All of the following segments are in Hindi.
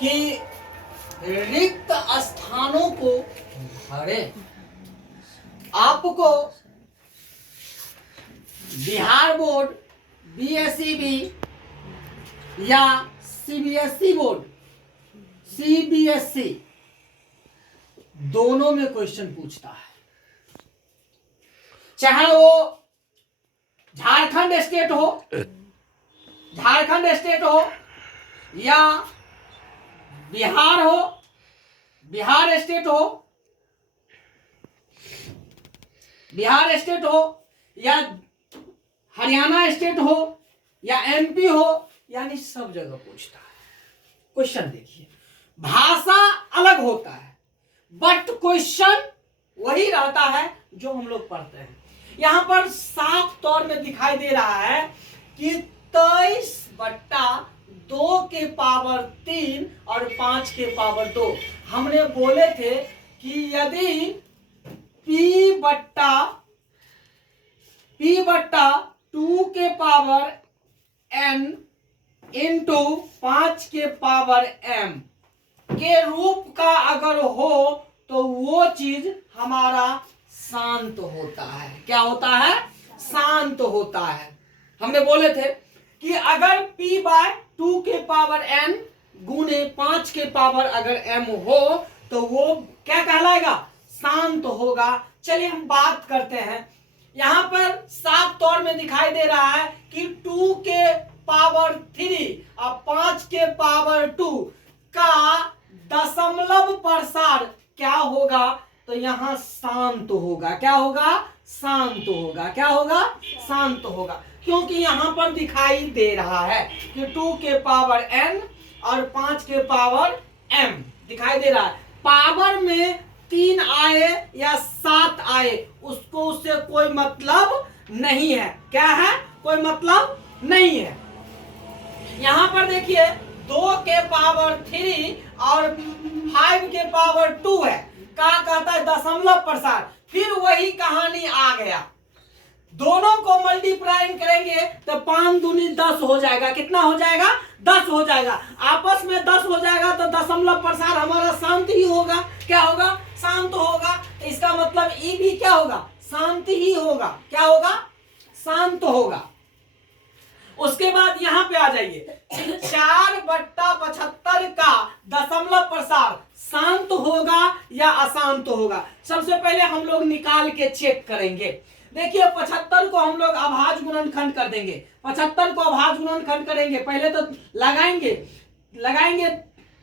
कि रिक्त स्थानों को भरें। आपको बिहार बोर्ड, बीएसईबी या सीबीएसई बोर्ड, सीबीएसई दोनों में क्वेश्चन पूछता है, चाहे वो झारखंड स्टेट हो या बिहार स्टेट हो या हरियाणा स्टेट हो या एमपी हो, यानी सब जगह पूछता है। क्वेश्चन देखिए, भाषा अलग होता है बट क्वेश्चन वही रहता है जो हम लोग पढ़ते हैं। यहां पर साफ तौर में दिखाई दे रहा है कि 23/2 के पावर 3 और 5 के पावर 2। हमने बोले थे कि यदि P/2 के पावर n इंटू 5 के पावर m के रूप का अगर हो तो वो चीज हमारा शांत होता है। क्या होता है? शांत होता है। हमने बोले थे कि अगर P/2 के पावर n गुने 5 के पावर अगर m हो तो वो क्या कहलाएगा? शांत होगा। चलिए हम बात करते हैं। यहां पर साफ तौर में दिखाई दे रहा है कि 2 के पावर 3 और 5 के पावर 2 का दशमलव प्रसार क्या होगा? तो यहां शांत होगा। क्या होगा? शांत होगा। क्या होगा? शांत होगा, क्योंकि यहां पर दिखाई दे रहा है कि 2 के पावर n और 5 के पावर m दिखाई दे रहा है। पावर में 3 आए या 7 आए उसको उससे कोई मतलब नहीं है। क्या है? कोई मतलब नहीं है। यहां पर देखिए 2 के पावर 3 और 5 के पावर 2 है। क्या कहता है? दशमलव प्रसार। फिर वही कहानी आ गया। दोनों को मल्टीप्लाइंग करेंगे तो 5 दूनी 10 हो जाएगा। कितना हो जाएगा? 10 हो जाएगा। आपस में 10 हो जाएगा तो दशमलव प्रसार हमारा शांत ही होगा। क्या होगा? शांत होगा। इसका मतलब ई भी क्या होगा? शांत ही होगा। क्या होगा? शांत होगा। उसके बाद यहां पे आ जाइए, 4/75 का दशमलव प्रसार शांत होगा या अशांत होगा? सबसे पहले हम लोग निकाल के चेक करेंगे। देखिए 75 को हम लोग अभाज्य गुणनखंड कर देंगे। 75 को अभाज्य गुणनखंड करेंगे। पहले तो लगाएंगे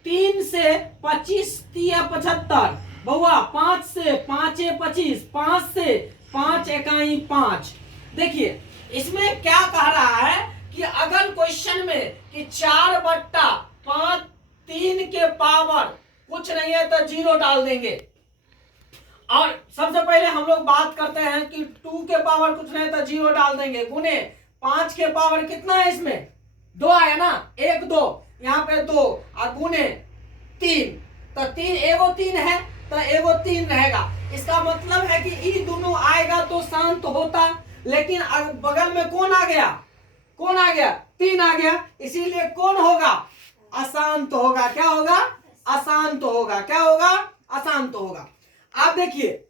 3 से 25 तिया 75 बउआ, 5 से 5 25, 5 से 5 इकाई 5। देखिए इसमें क्या कह रहा है कि अगर क्वेश्चन में कि 4/5 3 के पावर कुछ नहीं है तो 0 डाल देंगे। और सबसे पहले हम लोग बात करते हैं कि 2 के पावर कुछ नहीं तो 0 डाल देंगे, गुने 5 के पावर कितना है? इसमें 2 आया ना, 1 2 यहाँ पे 2 और गुने 3 तो 3 एगो 3 है तो एगो 3 रहेगा। इसका मतलब है कि ये दोनों आएगा तो शांत होता, लेकिन बगल में कौन आ गया? 3 आ गया। इसीलिए कौन होगा? अशांत होगा। क्या होगा? अशांत होगा। क्या होगा? अशांत होगा। आप देखिए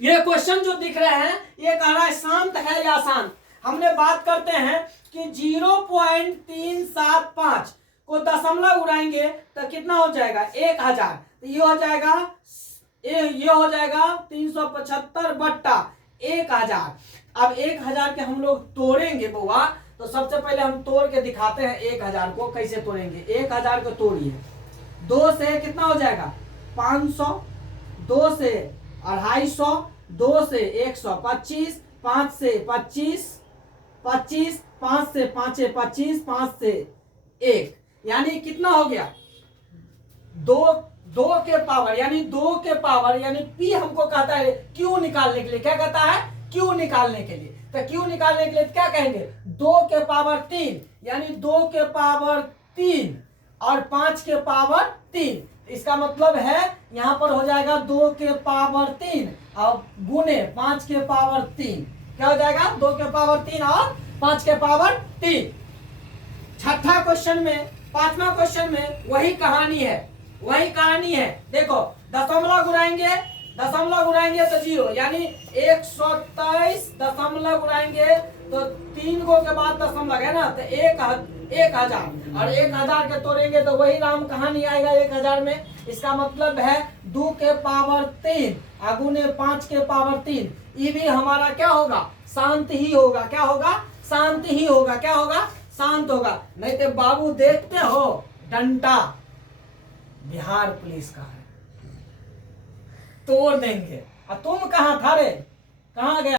ये क्वेश्चन जो दिख रहे हैं ये कह रहा है शांत है या अशांत। हमने बात करते हैं कि 0.375 को दशमलव उड़ाएंगे तो कितना हो जाएगा? 1000। तो ये हो जाएगा 375/1000। अब 1000 के हम लोग तोड़ेंगे बउआ, तो सबसे पहले हम तोड़ के दिखाते हैं 1000 को कैसे तोड़ेंगे। 1000 को तोड़िए, 2 से कितना हो जाएगा? 500, 2 से 250, 2 से 125, 5 से 25, 25, 5 से 5 25, 5 से 1, यानी कितना हो गया? 2 के पावर यानी पी हमको कहता है क्यू निकालने के लिए। क्या कहता है? क्यू निकालने के लिए। तो क्यू निकालने के लिए क्या कहेंगे? 2 के पावर 3 यानी 2 के पावर 3 और 5 के पावर 3। इसका मतलब है यहां पर हो जाएगा 2 के पावर 3 और गुने 5 के पावर 3। क्या हो जाएगा? 2 के पावर 3 और 5 के पावर 3। छठा क्वेश्चन में पांचवा क्वेश्चन में वही कहानी है, वही कहानी है। देखो दशमलव गुणाएंगे तो 0, यानी 123 दशमलव गुणाएंगे तो 3 गो के बाद दशमलव है ना, तो 1000, और 1000 के तोड़ेंगे तो वही राम कहानी आएगा 1000 में। इसका मतलब है 2 के पावर 3 गुने 5 के पावर 3, ये भी हमारा क्या होगा, शांत ही होगा। क्या होगा, शांत ही होगा। क्या होगा, शांत होगा। नहीं तो बाबू देखते हो डंडा बिहार पुलिस का है, तोड़ देंगे। और तुम कहाँ था रे, कहाँ गया?